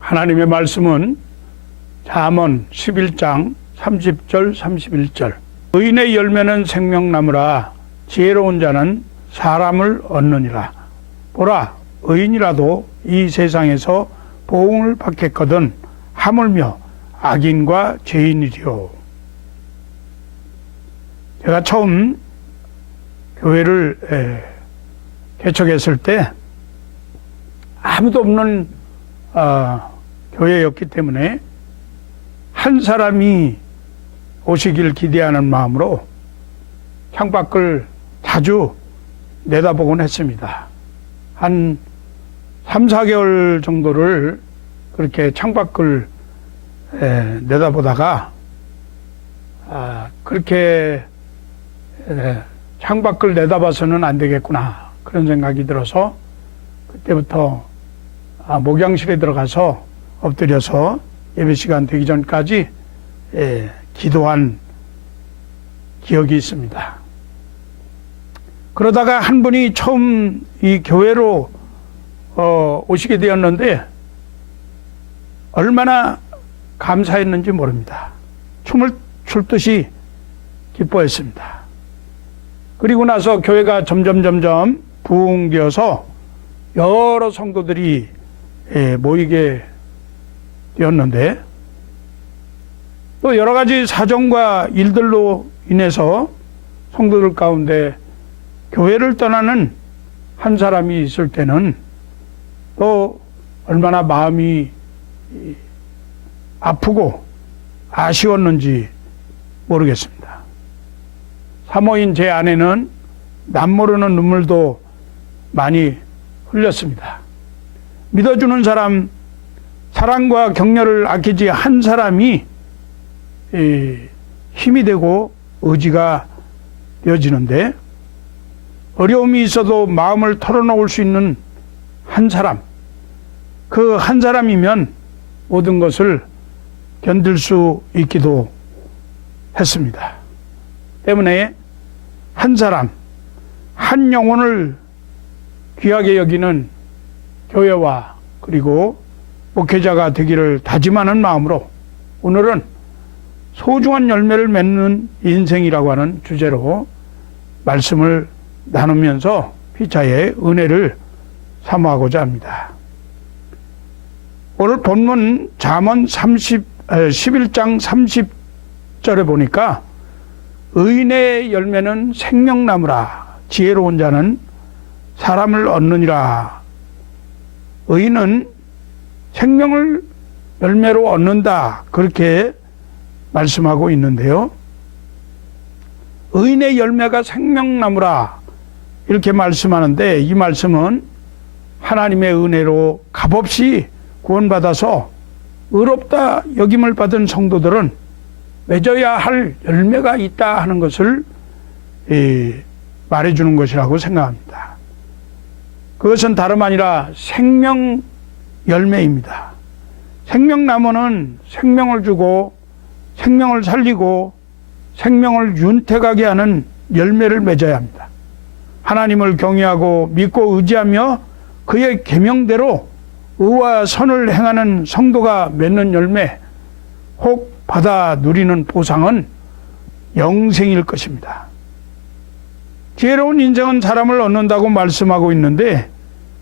하나님의 말씀은 잠언 11장 30절 31절 의인의 열매는 생명나무라 지혜로운 자는 사람을 얻느니라. 보라, 의인이라도 이 세상에서 보응을 받겠거든 하물며 악인과 죄인이리요. 제가 처음 교회를 개척했을 때 아무도 없는 교회였기 때문에 한 사람이 오시길 기대하는 마음으로 창밖을 자주 내다보곤 했습니다. 한 3, 4개월 정도를 그렇게 창밖을 내다보다가 그렇게 창밖을 내다봐서는 안 되겠구나 그런 생각이 들어서 그때부터 목양실에 들어가서 엎드려서 예배 시간 되기 전까지 기도한 기억이 있습니다. 그러다가 한 분이 처음 이 교회로 오시게 되었는데 얼마나 감사했는지 모릅니다. 춤을 출 듯이 기뻐했습니다. 그리고 나서 교회가 점점 부흥되어서 여러 성도들이 모이게 되었는데 또 여러 가지 사정과 일들로 인해서 성도들 가운데 교회를 떠나는 한 사람이 있을 때는 또 얼마나 마음이 아프고 아쉬웠는지 모르겠습니다. 사모인 제 아내는 남모르는 눈물도 많이 흘렸습니다. 믿어주는 사람, 사랑과 격려를 아끼지 한 사람이 힘이 되고 의지가 되어지는데 어려움이 있어도 마음을 털어놓을 수 있는 한 사람, 그 한 사람이면 모든 것을 견딜 수 있기도 했습니다. 때문에 한 사람, 한 영혼을 귀하게 여기는 교회와 그리고 목회자가 되기를 다짐하는 마음으로 오늘은 소중한 열매를 맺는 인생이라고 하는 주제로 말씀을 나누면서 피차의 은혜를 사모하고자 합니다. 오늘 본문 잠언 11장 30절에 보니까 의인의 열매는 생명나무라 지혜로운 자는 사람을 얻느니라. 의인은 생명을 열매로 얻는다 그렇게 말씀하고 있는데요. 의인의 열매가 생명나무라 이렇게 말씀하는데 이 말씀은 하나님의 은혜로 값없이 구원받아서 의롭다 여김을 받은 성도들은 맺어야 할 열매가 있다 하는 것을 말해주는 것이라고 생각합니다. 그것은 다름 아니라 생명 열매입니다. 생명나무는 생명을 주고 생명을 살리고 생명을 윤택하게 하는 열매를 맺어야 합니다. 하나님을 경외하고 믿고 의지하며 그의 계명대로 의와 선을 행하는 성도가 맺는 열매, 혹 받아 누리는 보상은 영생일 것입니다. 지혜로운 인생은 사람을 얻는다고 말씀하고 있는데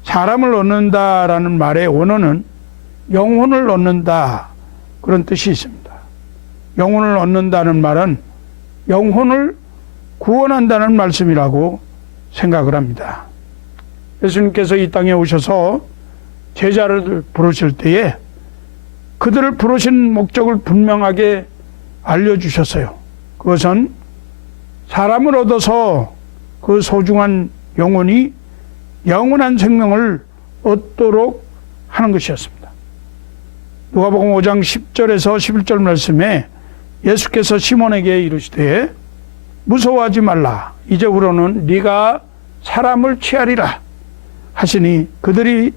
사람을 얻는다라는 말의 원어는 영혼을 얻는다 그런 뜻이 있습니다. 영혼을 얻는다는 말은 영혼을 구원한다는 말씀이라고 생각을 합니다. 예수님께서 이 땅에 오셔서 제자를 부르실 때에 그들을 부르신 목적을 분명하게 알려주셨어요. 그것은 사람을 얻어서 그 소중한 영혼이 영원한 생명을 얻도록 하는 것이었습니다. 누가복음 5장 10절에서 11절 말씀에 예수께서 시몬에게 이르시되 무서워하지 말라. 이제부로는 네가 사람을 취하리라 하시니 그들이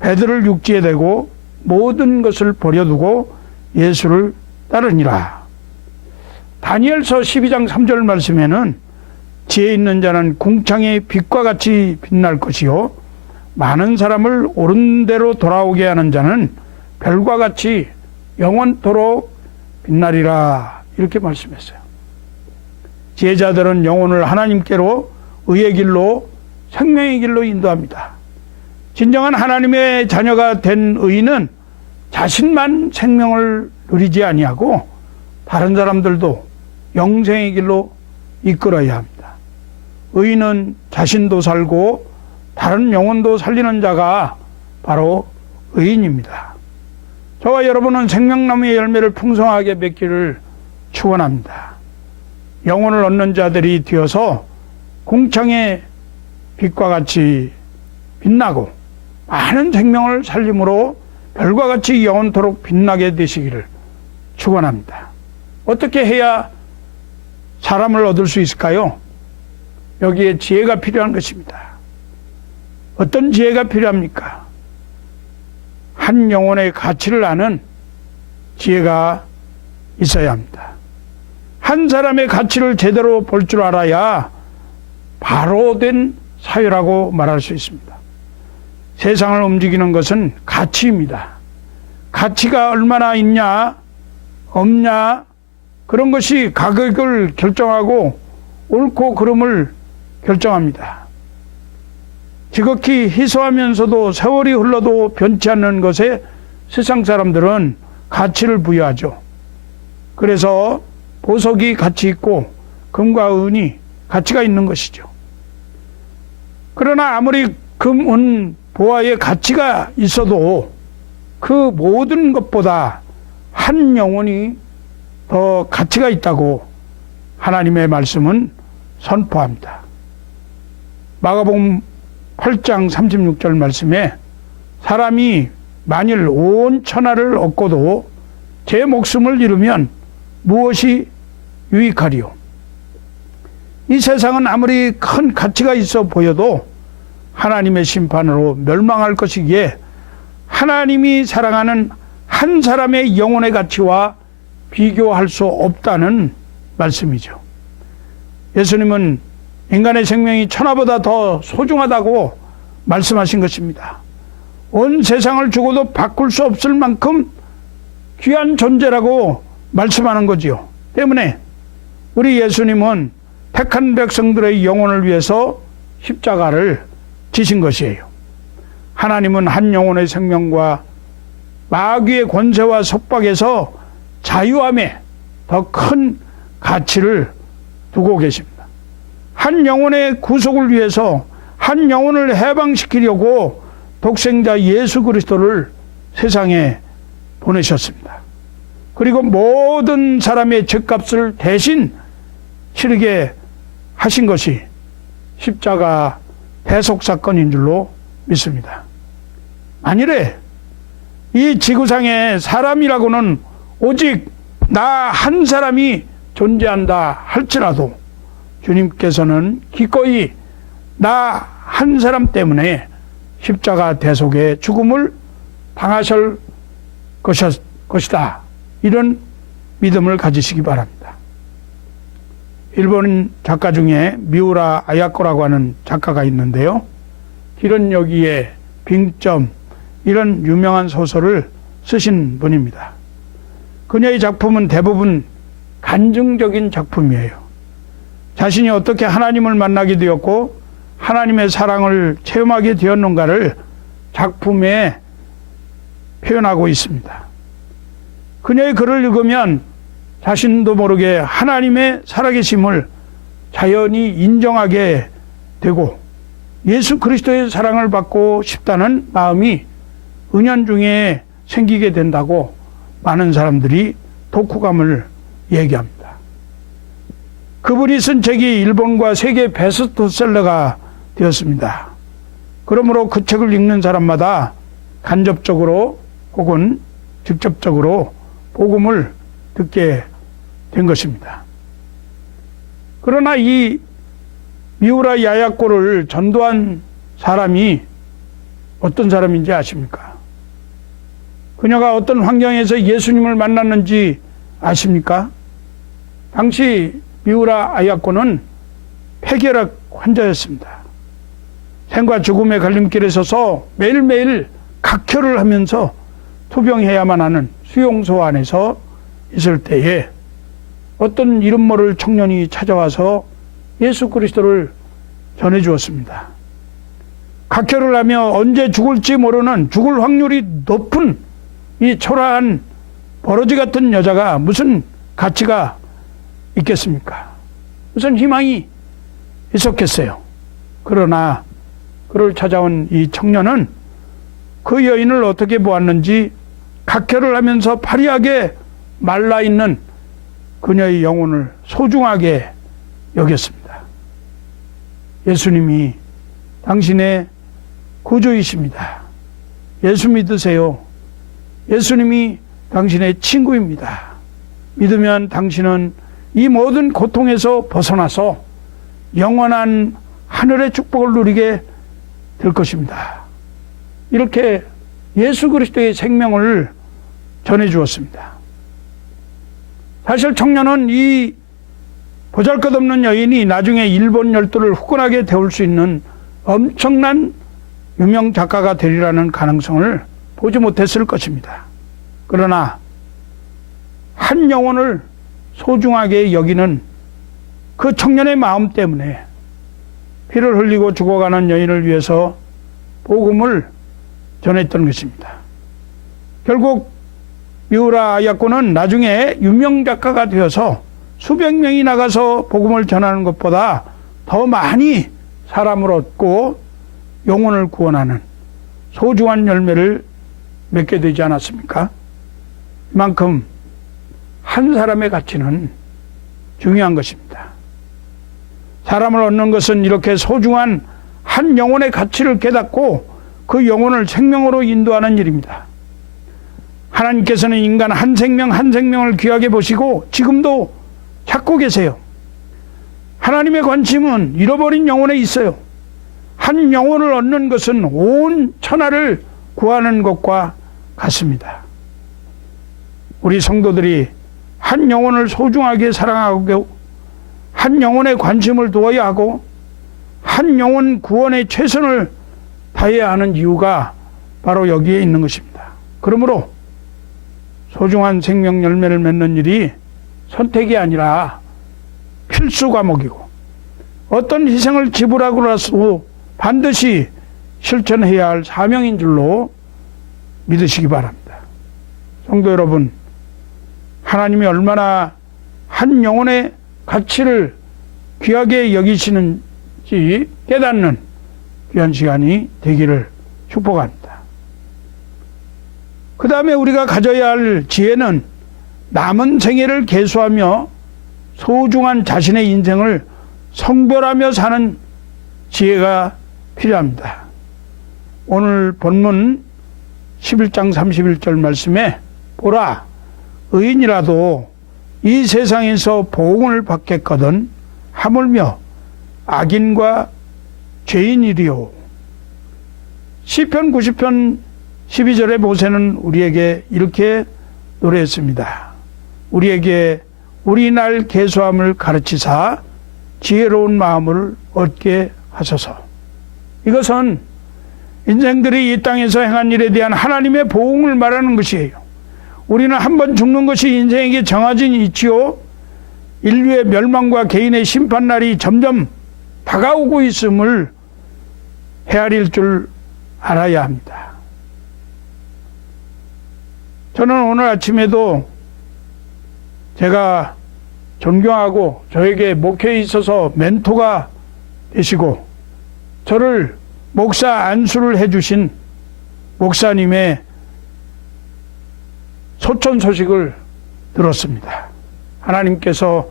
배들을 육지에 대고 모든 것을 버려두고 예수를 따르니라. 다니엘서 12장 3절 말씀에는 지혜 있는 자는 궁창의 빛과 같이 빛날 것이요 많은 사람을 옳은 대로 돌아오게 하는 자는 별과 같이 영원토록 빛나리라 이렇게 말씀했어요. 지혜자들은 영혼을 하나님께로 의의 길로 생명의 길로 인도합니다. 진정한 하나님의 자녀가 된 의인은 자신만 생명을 누리지 아니하고 다른 사람들도 영생의 길로 이끌어야 합니다. 의인은 자신도 살고 다른 영혼도 살리는 자가 바로 의인입니다. 저와 여러분은 생명나무의 열매를 풍성하게 맺기를 축원합니다. 영혼을 얻는 자들이 되어서 공창의 빛과 같이 빛나고 많은 생명을 살림으로 별과 같이 영원토록 빛나게 되시기를 축원합니다. 어떻게 해야 사람을 얻을 수 있을까요? 여기에 지혜가 필요한 것입니다. 어떤 지혜가 필요합니까? 한 영혼의 가치를 아는 지혜가 있어야 합니다. 한 사람의 가치를 제대로 볼 줄 알아야 바로 된 사회라고 말할 수 있습니다. 세상을 움직이는 것은 가치입니다. 가치가 얼마나 있냐, 없냐, 그런 것이 가격을 결정하고 옳고 그름을 결정합니다. 지극히 희소하면서도 세월이 흘러도 변치 않는 것에 세상 사람들은 가치를 부여하죠. 그래서 보석이 가치 있고 금과 은이 가치가 있는 것이죠. 그러나 아무리 금, 은, 보화의 가치가 있어도 그 모든 것보다 한 영혼이 더 가치가 있다고 하나님의 말씀은 선포합니다. 마가복음 8장 36절 말씀에 사람이 만일 온 천하를 얻고도 제 목숨을 잃으면 무엇이 유익하리요? 이 세상은 아무리 큰 가치가 있어 보여도 하나님의 심판으로 멸망할 것이기에 하나님이 사랑하는 한 사람의 영혼의 가치와 비교할 수 없다는 말씀이죠. 예수님은 인간의 생명이 천하보다 더 소중하다고 말씀하신 것입니다. 온 세상을 주고도 바꿀 수 없을 만큼 귀한 존재라고 말씀하는 거지요. 때문에 우리 예수님은 택한 백성들의 영혼을 위해서 십자가를 지신 것이에요. 하나님은 한 영혼의 생명과 마귀의 권세와 속박에서 자유함에 더 큰 가치를 두고 계십니다. 한 영혼의 구속을 위해서 한 영혼을 해방시키려고 독생자 예수 그리스도를 세상에 보내셨습니다. 그리고 모든 사람의 죄값을 대신 치르게 하신 것이 십자가 대속사건인 줄로 믿습니다. 만일에 이 지구상에 사람이라고는 오직 나 한 사람이 존재한다 할지라도 주님께서는 기꺼이 나 한 사람 때문에 십자가 대속의 죽음을 당하실 것이다. 이런 믿음을 가지시기 바랍니다. 일본 작가 중에 미우라 아야코라고 하는 작가가 있는데요. 길은 여기에 빙점 이런 유명한 소설을 쓰신 분입니다. 그녀의 작품은 대부분 간증적인 작품이에요. 자신이 어떻게 하나님을 만나게 되었고 하나님의 사랑을 체험하게 되었는가를 작품에 표현하고 있습니다. 그녀의 글을 읽으면 자신도 모르게 하나님의 살아계심을 자연히 인정하게 되고 예수 그리스도의 사랑을 받고 싶다는 마음이 은연중에 생기게 된다고 많은 사람들이 독후감을 얘기합니다. 그분이 쓴 책이 일본과 세계 베스트셀러가 되었습니다. 그러므로 그 책을 읽는 사람마다 간접적으로 혹은 직접적으로 복음을 듣게 된 것입니다. 그러나 이 미우라 야야코를 전도한 사람이 어떤 사람인지 아십니까? 그녀가 어떤 환경에서 예수님을 만났는지 아십니까? 당시 미우라 아야코는 폐결핵 환자였습니다. 생과 죽음의 갈림길에 서서 매일매일 각혈을 하면서 투병해야만 하는 수용소 안에서 있을 때에 어떤 이름 모를 청년이 찾아와서 예수 그리스도를 전해 주었습니다. 각혈을 하며 언제 죽을지 모르는, 죽을 확률이 높은 이 초라한 버러지 같은 여자가 무슨 가치가 있겠습니까? 무슨 희망이 있었겠어요? 그러나 그를 찾아온 이 청년은 그 여인을 어떻게 보았는지 각혈을 하면서 파리하게 말라있는 그녀의 영혼을 소중하게 여겼습니다. 예수님이 당신의 구주이십니다. 예수 믿으세요. 예수님이 당신의 친구입니다. 믿으면 당신은 이 모든 고통에서 벗어나서 영원한 하늘의 축복을 누리게 될 것입니다. 이렇게 예수 그리스도의 생명을 전해 주었습니다. 사실 청년은 이 보잘것없는 여인이 나중에 일본 열도를 후끈하게 데울 수 있는 엄청난 유명 작가가 되리라는 가능성을 보지 못했을 것입니다. 그러나 한 영혼을 소중하게 여기는 그 청년의 마음 때문에 피를 흘리고 죽어가는 여인을 위해서 복음을 전했던 것입니다. 결국 미우라 아야코는 나중에 유명 작가가 되어서 수백 명이 나가서 복음을 전하는 것보다 더 많이 사람을 얻고 영혼을 구원하는 소중한 열매를 맺게 되지 않았습니까? 이만큼 한 사람의 가치는 중요한 것입니다. 사람을 얻는 것은 이렇게 소중한 한 영혼의 가치를 깨닫고 그 영혼을 생명으로 인도하는 일입니다. 하나님께서는 인간 한 생명 한 생명을 귀하게 보시고 지금도 찾고 계세요. 하나님의 관심은 잃어버린 영혼에 있어요. 한 영혼을 얻는 것은 온 천하를 구하는 것과 같습니다. 우리 성도들이 한 영혼을 소중하게 사랑하고 한 영혼의 관심을 두어야 하고 한 영혼 구원에 최선을 다해야 하는 이유가 바로 여기에 있는 것입니다. 그러므로 소중한 생명 열매를 맺는 일이 선택이 아니라 필수 과목이고 어떤 희생을 지불하고라도 반드시 실천해야 할 사명인 줄로 믿으시기 바랍니다. 성도 여러분, 하나님이 얼마나 한 영혼의 가치를 귀하게 여기시는지 깨닫는 귀한 시간이 되기를 축복합니다. 그 다음에 우리가 가져야 할 지혜는 남은 생애를 계수하며 소중한 자신의 인생을 성별하며 사는 지혜가 필요합니다. 오늘 본문 11장 31절 말씀에 보라, 의인이라도 이 세상에서 보응을 받겠거든 하물며 악인과 죄인이리요. 시편 90편 12절의 모세는 우리에게 이렇게 노래했습니다. 우리에게 우리 날 계수함을 가르치사 지혜로운 마음을 얻게 하소서. 이것은 인생들이 이 땅에서 행한 일에 대한 하나님의 보응을 말하는 것이에요. 우리는 한 번 죽는 것이 인생에게 정해진 이치요, 인류의 멸망과 개인의 심판날이 점점 다가오고 있음을 헤아릴 줄 알아야 합니다. 저는 오늘 아침에도 제가 존경하고 저에게 목회에 있어서 멘토가 되시고 저를 목사 안수를 해주신 목사님의 소천 소식을 들었습니다. 하나님께서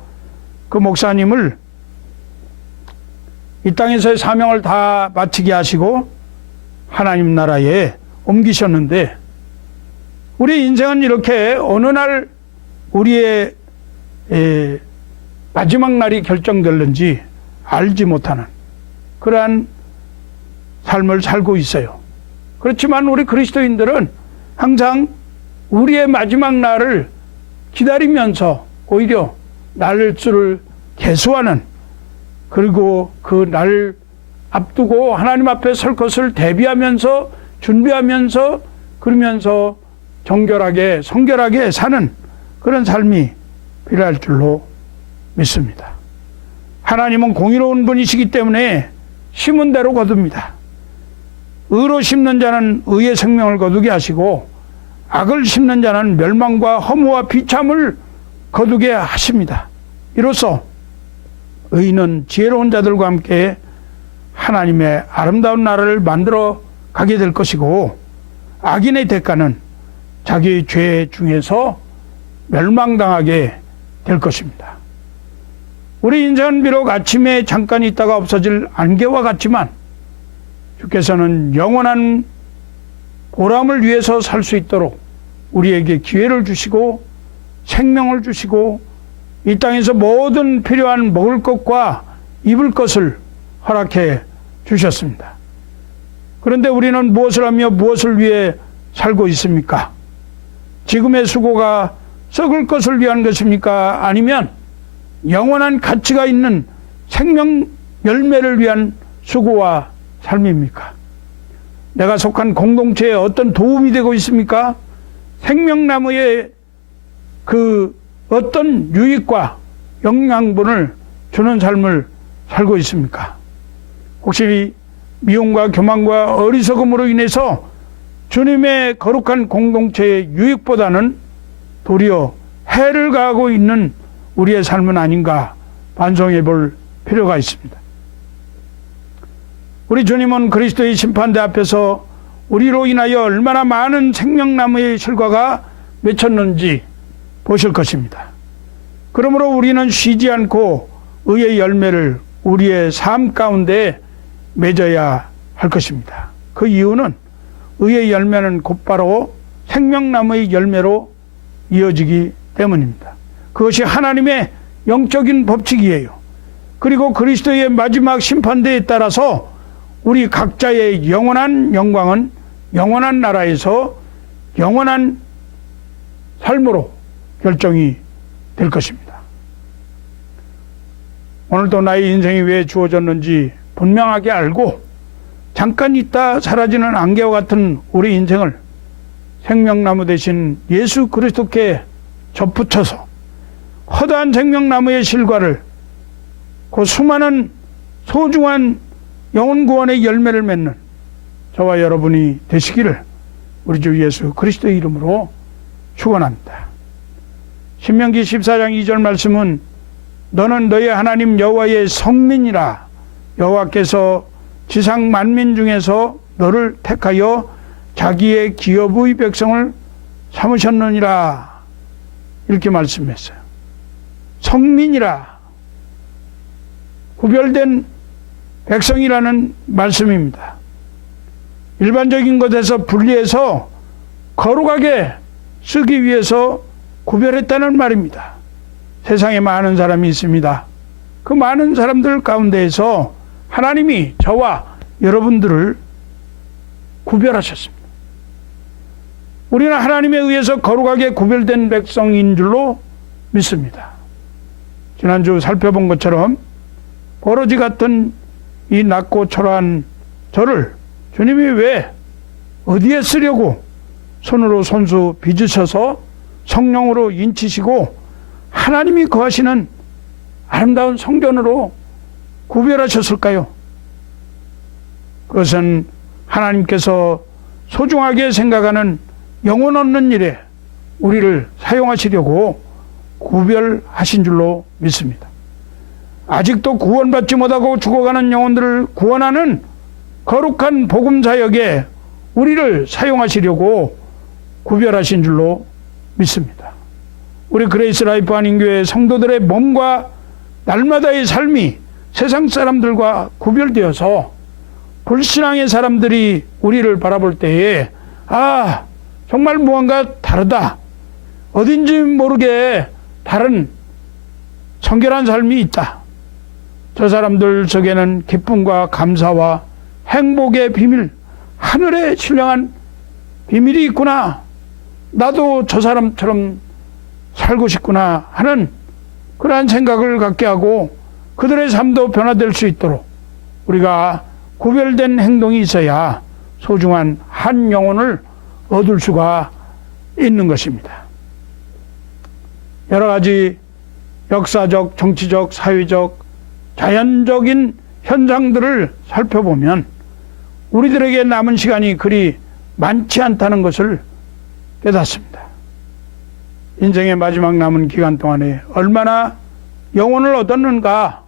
그 목사님을 이 땅에서의 사명을 다 마치게 하시고 하나님 나라에 옮기셨는데, 우리 인생은 이렇게 어느 날 우리의 마지막 날이 결정될는지 알지 못하는 그러한 삶을 살고 있어요. 그렇지만 우리 그리스도인들은 항상 우리의 마지막 날을 기다리면서 오히려 날수를 계수하는, 그리고 그 날 앞두고 하나님 앞에 설 것을 대비하면서 준비하면서 그러면서 정결하게 성결하게 사는 그런 삶이 필요할 줄로 믿습니다. 하나님은 공의로운 분이시기 때문에 심은 대로 거둡니다. 의로 심는 자는 의의 생명을 거두게 하시고 악을 심는 자는 멸망과 허무와 비참을 거두게 하십니다. 이로써 의인은 지혜로운 자들과 함께 하나님의 아름다운 나라를 만들어 가게 될 것이고, 악인의 대가는 자기의 죄 중에서 멸망당하게 될 것입니다. 우리 인생은 비록 아침에 잠깐 있다가 없어질 안개와 같지만 주께서는 영원한 보람을 위해서 살 수 있도록 우리에게 기회를 주시고 생명을 주시고 이 땅에서 모든 필요한 먹을 것과 입을 것을 허락해 주셨습니다. 그런데 우리는 무엇을 하며 무엇을 위해 살고 있습니까? 지금의 수고가 썩을 것을 위한 것입니까? 아니면 영원한 가치가 있는 생명 열매를 위한 수고와 삶입니까? 내가 속한 공동체에 어떤 도움이 되고 있습니까? 생명나무의 그 어떤 유익과 영양분을 주는 삶을 살고 있습니까? 혹시 미움과 교만과 어리석음으로 인해서 주님의 거룩한 공동체의 유익보다는 도리어 해를 가하고 있는 우리의 삶은 아닌가 반성해 볼 필요가 있습니다. 우리 주님은 그리스도의 심판대 앞에서 우리로 인하여 얼마나 많은 생명나무의 실과가 맺혔는지 보실 것입니다. 그러므로 우리는 쉬지 않고 의의 열매를 우리의 삶 가운데 맺어야 할 것입니다. 그 이유는 의의 열매는 곧바로 생명나무의 열매로 이어지기 때문입니다. 그것이 하나님의 영적인 법칙이에요. 그리고 그리스도의 마지막 심판대에 따라서 우리 각자의 영원한 영광은 영원한 나라에서 영원한 삶으로 결정이 될 것입니다. 오늘도 나의 인생이 왜 주어졌는지 분명하게 알고 잠깐 있다 사라지는 안개와 같은 우리 인생을 생명나무 대신 예수 그리스도께 접붙여서 허다한 생명나무의 실과를 그 수많은 소중한 영혼구원의 열매를 맺는 저와 여러분이 되시기를 우리 주 예수 그리스도의 이름으로 축원합니다. 신명기 14장 2절 말씀은 너는 너희 하나님 여호와의 성민이라. 여호와께서 지상 만민 중에서 너를 택하여 자기의 기업의 백성을 삼으셨느니라. 이렇게 말씀했어요. 성민이라. 구별된 백성이라는 말씀입니다. 일반적인 것에서 분리해서 거룩하게 쓰기 위해서 구별했다는 말입니다. 세상에 많은 사람이 있습니다. 그 많은 사람들 가운데에서 하나님이 저와 여러분들을 구별하셨습니다. 우리는 하나님에 의해서 거룩하게 구별된 백성인 줄로 믿습니다. 지난주 살펴본 것처럼 버러지 같은 이 낮고 초라한 저를 주님이 왜 어디에 쓰려고 손으로 손수 빚으셔서 성령으로 인치시고 하나님이 거하시는 아름다운 성전으로 구별하셨을까요? 그것은 하나님께서 소중하게 생각하는 영혼 얻는 일에 우리를 사용하시려고 구별하신 줄로 믿습니다. 아직도 구원받지 못하고 죽어가는 영혼들을 구원하는 거룩한 복음사역에 우리를 사용하시려고 구별하신 줄로 믿습니다. 우리 그레이스 라이프 한인교회 성도들의 몸과 날마다의 삶이 세상 사람들과 구별되어서 불신앙의 사람들이 우리를 바라볼 때에 정말 무언가 다르다. 어딘지 모르게 다른 성결한 삶이 있다. 저 사람들 속에는 기쁨과 감사와 행복의 비밀, 하늘의 신령한 비밀이 있구나. 나도 저 사람처럼 살고 싶구나 하는 그러한 생각을 갖게 하고 그들의 삶도 변화될 수 있도록 우리가 구별된 행동이 있어야 소중한 한 영혼을 얻을 수가 있는 것입니다. 여러 가지 역사적, 정치적, 사회적, 자연적인 현상들을 살펴보면 우리들에게 남은 시간이 그리 많지 않다는 것을 깨닫습니다. 인생의 마지막 남은 기간 동안에 얼마나 영혼을 얻었는가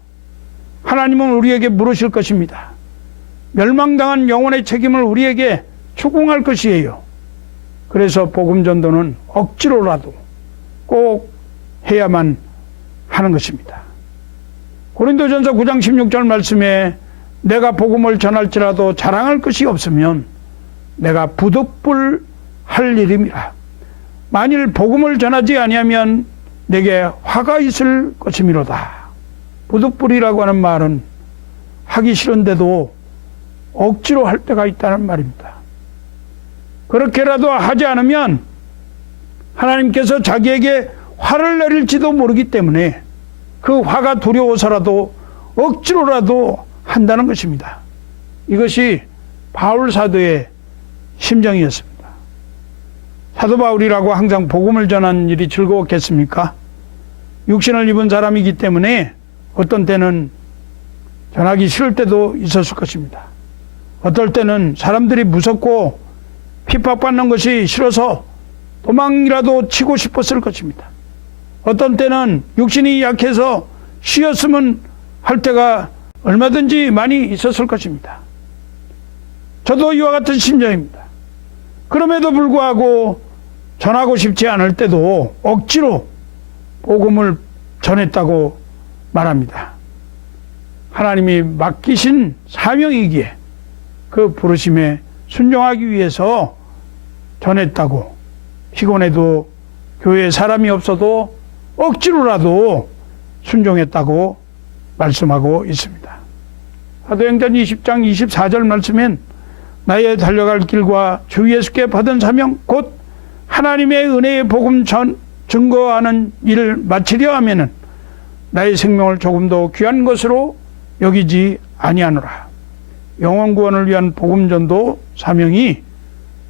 하나님은 우리에게 물으실 것입니다. 멸망당한 영혼의 책임을 우리에게 추궁할 것이에요. 그래서 복음 전도는 억지로라도 꼭 해야만 하는 것입니다. 고린도전서 9장 16절 말씀에 내가 복음을 전할지라도 자랑할 것이 없으면 내가 부득불 할 일임이라. 만일 복음을 전하지 아니하면 내게 화가 있을 것이미로다. 부득불이라고 하는 말은 하기 싫은데도 억지로 할 때가 있다는 말입니다. 그렇게라도 하지 않으면 하나님께서 자기에게 화를 내릴지도 모르기 때문에 그 화가 두려워서라도 억지로라도 한다는 것입니다. 이것이 바울 사도의 심정이었습니다. 사도 바울이라고 항상 복음을 전하는 일이 즐거웠겠습니까? 육신을 입은 사람이기 때문에 어떤 때는 전하기 싫을 때도 있었을 것입니다. 어떨 때는 사람들이 무섭고 핍박받는 것이 싫어서 도망이라도 치고 싶었을 것입니다. 어떤 때는 육신이 약해서 쉬었으면 할 때가 얼마든지 많이 있었을 것입니다. 저도 이와 같은 심정입니다. 그럼에도 불구하고 전하고 싶지 않을 때도 억지로 복음을 전했다고 말합니다. 하나님이 맡기신 사명이기에 그 부르심에 순종하기 위해서 전했다고, 피곤해도 교회에 사람이 없어도 억지로라도 순종했다고 말씀하고 있습니다. 사도행전 20장 24절 말씀엔 나의 달려갈 길과 주 예수께 받은 사명 곧 하나님의 은혜의 복음 증거하는 일을 마치려 하면은 나의 생명을 조금도 귀한 것으로 여기지 아니하노라. 영혼 구원을 위한 복음 전도 사명이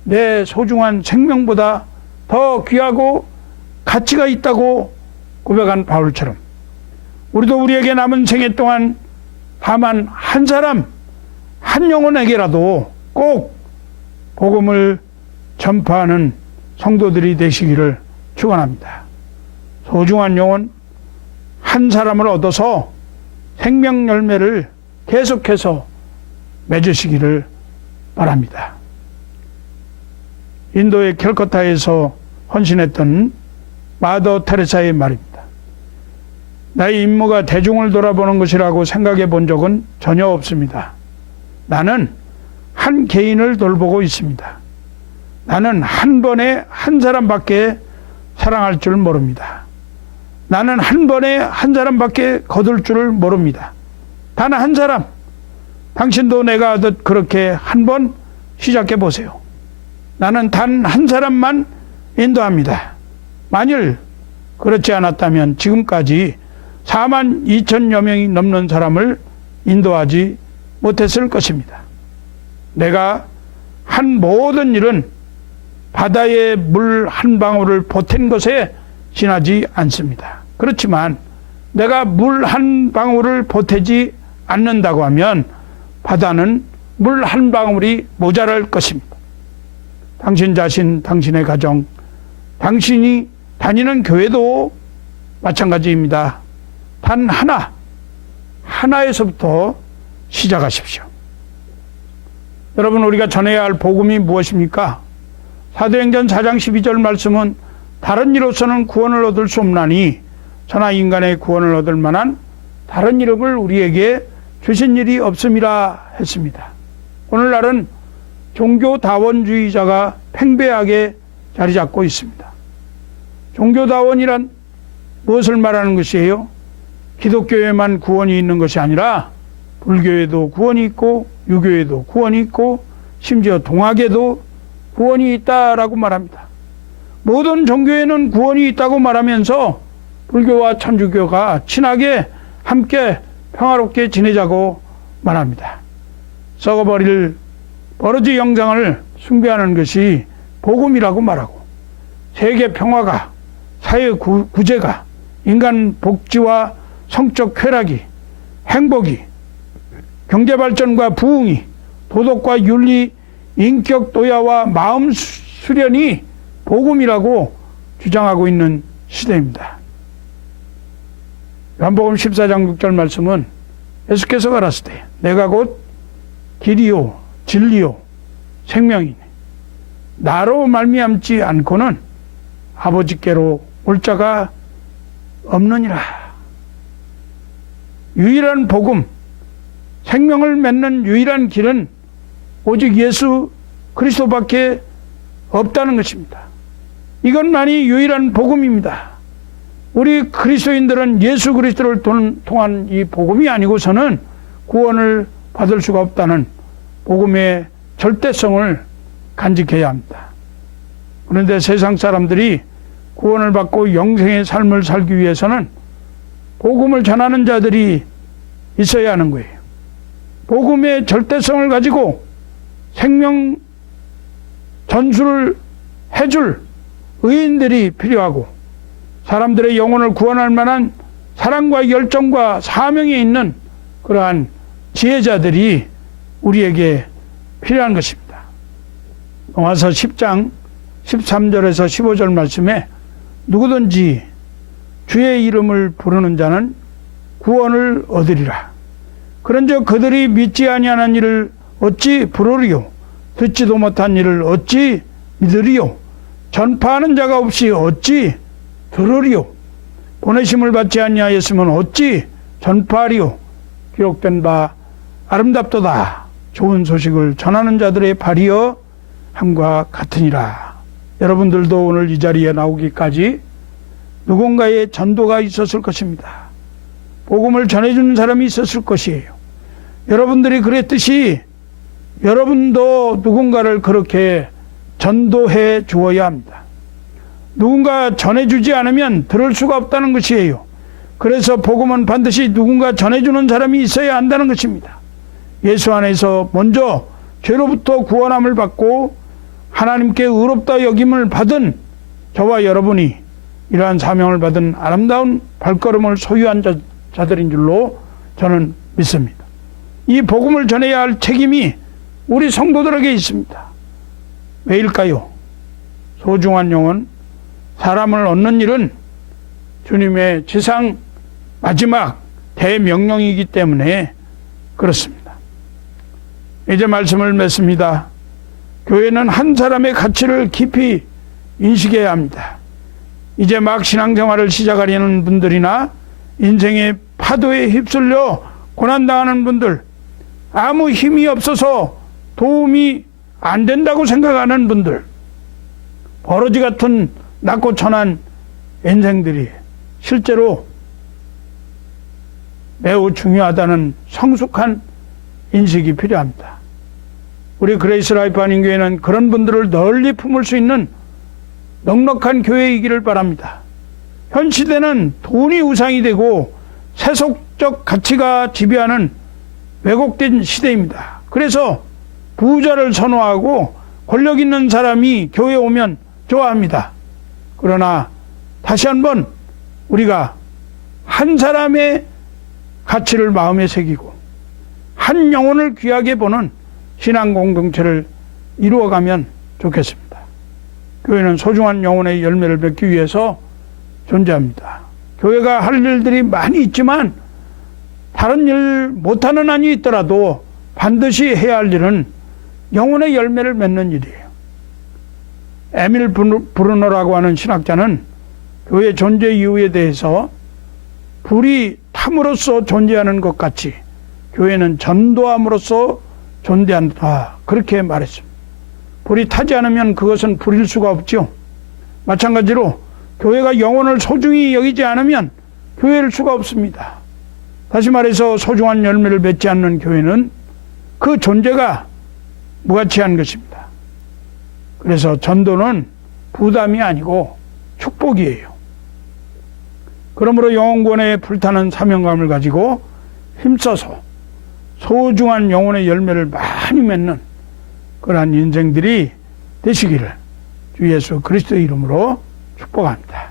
내 소중한 생명보다 더 귀하고 가치가 있다고 고백한 바울처럼 우리도 우리에게 남은 생애 동안 다만 한 사람, 한 영혼에게라도 꼭 복음을 전파하는 성도들이 되시기를 축원합니다. 소중한 영혼 한 사람을 얻어서 생명 열매를 계속해서 맺으시기를 바랍니다. 인도의 캘커타에서 헌신했던 마더 테레사의 말입니다. 나의 임무가 대중을 돌아보는 것이라고 생각해 본 적은 전혀 없습니다. 나는 한 개인을 돌보고 있습니다. 나는 한 번에 한 사람밖에 사랑할 줄 모릅니다. 나는 한 번에 한 사람밖에 거둘 줄 모릅니다. 단 한 사람, 당신도 내가 하듯 그렇게 한 번 시작해 보세요. 나는 단 한 사람만 인도합니다. 만일 그렇지 않았다면 지금까지 4만 2천여 명이 넘는 사람을 인도하지 못했을 것입니다. 내가 한 모든 일은 바다에 물 한 방울을 보탠 것에 지나지 않습니다. 그렇지만 내가 물 한 방울을 보태지 않는다고 하면 바다는 물 한 방울이 모자랄 것입니다. 당신 자신, 당신의 가정, 당신이 다니는 교회도 마찬가지입니다. 단 하나에서부터 시작하십시오. 여러분, 우리가 전해야 할 복음이 무엇입니까? 사도행전 4장 12절 말씀은 다른 이로서는 구원을 얻을 수 없나니 저나 인간의 구원을 얻을 만한 다른 이름을 우리에게 주신 일이 없음이라 했습니다. 오늘날은 종교다원주의자가 팽배하게 자리 잡고 있습니다. 종교다원이란 무엇을 말하는 것이에요? 기독교에만 구원이 있는 것이 아니라 불교에도 구원이 있고 유교에도 구원이 있고 심지어 동학에도 구원이 있다라고 말합니다. 모든 종교에는 구원이 있다고 말하면서 불교와 천주교가 친하게 함께 평화롭게 지내자고 말합니다. 썩어버릴 버러지 영상을 숭배하는 것이 복음이라고 말하고 세계 평화가, 사회 구제가, 인간 복지와 성적 쾌락이, 행복이, 경제 발전과 부흥이, 도덕과 윤리, 인격 도야와 마음 수련이 복음이라고 주장하고 있는 시대입니다. 요한복음 14장 6절 말씀은 예수께서 가라사대 내가 곧 길이요 진리요 생명이니 나로 말미암지 않고는 아버지께로 올 자가 없느니라. 유일한 복음, 생명을 맺는 유일한 길은 오직 예수 그리스도밖에 없다는 것입니다. 이것만이 유일한 복음입니다. 우리 그리스도인들은 예수 그리스도를 통한 이 복음이 아니고서는 구원을 받을 수가 없다는 복음의 절대성을 간직해야 합니다. 그런데 세상 사람들이 구원을 받고 영생의 삶을 살기 위해서는 복음을 전하는 자들이 있어야 하는 거예요. 복음의 절대성을 가지고 생명 전수를 해줄 의인들이 필요하고 사람들의 영혼을 구원할 만한 사랑과 열정과 사명이 있는 그러한 지혜자들이 우리에게 필요한 것입니다. 로마서 10장 13절에서 15절 말씀에 누구든지 주의 이름을 부르는 자는 구원을 얻으리라. 그런즉 그들이 믿지 아니하는 일을 어찌 부르리요? 듣지도 못한 일을 어찌 믿으리요? 전파하는 자가 없이 어찌 들으리요? 보내심을 받지 아니하였으면 어찌 전파하리요? 기록된 바 아름답도다. 좋은 소식을 전하는 자들의 발이여 함과 같으니라. 여러분들도 오늘 이 자리에 나오기까지 누군가의 전도가 있었을 것입니다. 복음을 전해주는 사람이 있었을 것이에요. 여러분들이 그랬듯이 여러분도 누군가를 그렇게 전도해 주어야 합니다. 누군가 전해주지 않으면 들을 수가 없다는 것이에요. 그래서 복음은 반드시 누군가 전해주는 사람이 있어야 한다는 것입니다. 예수 안에서 먼저 죄로부터 구원함을 받고 하나님께 의롭다 여김을 받은 저와 여러분이 이러한 사명을 받은 아름다운 발걸음을 소유한 자들인 줄로 저는 믿습니다. 이 복음을 전해야 할 책임이 우리 성도들에게 있습니다. 왜일까요? 소중한 영혼, 사람을 얻는 일은 주님의 지상 마지막 대명령이기 때문에 그렇습니다. 이제 말씀을 맺습니다. 교회는 한 사람의 가치를 깊이 인식해야 합니다. 이제 막 신앙생활을 시작하려는 분들이나 인생의 파도에 휩쓸려 고난당하는 분들, 아무 힘이 없어서 도움이 안 된다고 생각하는 분들, 버러지 같은 낮고 천한 인생들이 실제로 매우 중요하다는 성숙한 인식이 필요합니다. 우리 그레이스 라이프 한인교회는 그런 분들을 널리 품을 수 있는 넉넉한 교회이기를 바랍니다. 현 시대는 돈이 우상이 되고 세속적 가치가 지배하는 왜곡된 시대입니다. 그래서 부자를 선호하고 권력 있는 사람이 교회에 오면 좋아합니다. 그러나 다시 한번 우리가 한 사람의 가치를 마음에 새기고 한 영혼을 귀하게 보는 신앙 공동체를 이루어가면 좋겠습니다. 교회는 소중한 영혼의 열매를 맺기 위해서 존재합니다. 교회가 할 일들이 많이 있지만 다른 일 못하는 한이 있더라도 반드시 해야 할 일은 영혼의 열매를 맺는 일이에요. 에밀 브루너라고 하는 신학자는 교회 존재 이유에 대해서 불이 탐으로써 존재하는 것 같이 교회는 전도함으로써 존재한다, 그렇게 말했습니다. 불이 타지 않으면 그것은 불일 수가 없죠. 마찬가지로 교회가 영혼을 소중히 여기지 않으면 교회일 수가 없습니다. 다시 말해서 소중한 열매를 맺지 않는 교회는 그 존재가 무가치한 것입니다. 그래서 전도는 부담이 아니고 축복이에요. 그러므로 영혼구원에 불타는 사명감을 가지고 힘써서 소중한 영혼의 열매를 많이 맺는 그러한 인생들이 되시기를 주 예수 그리스도의 이름으로 축복합니다.